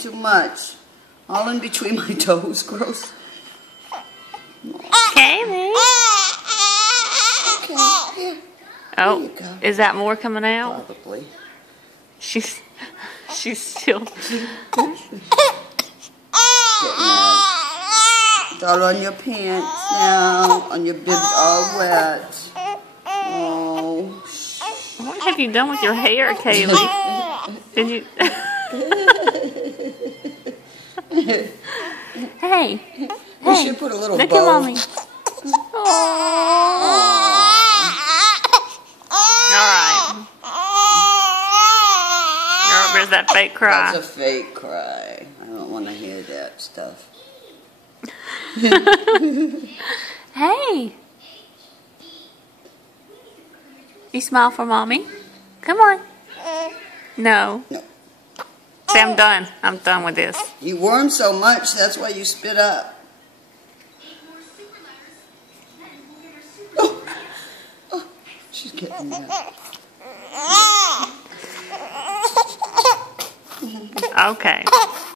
too much. All in between my toes. Gross. Kaylee. Okay, here. Oh, you go. is that more coming out? Probably. She's still. Getting it's all on your pants now. On your bibs all wet. Oh. What have you done with your hair, Kaylee? Did you? Hey. We should put a little Look bow. at mommy. All right. Oh, there's that fake cry. That's a fake cry. I don't want to hear that stuff. Hey. You smile for mommy? Come on. No. No. See, I'm done. I'm done with this. You worm so much, that's why you spit up. Oh, oh she's getting that. Okay.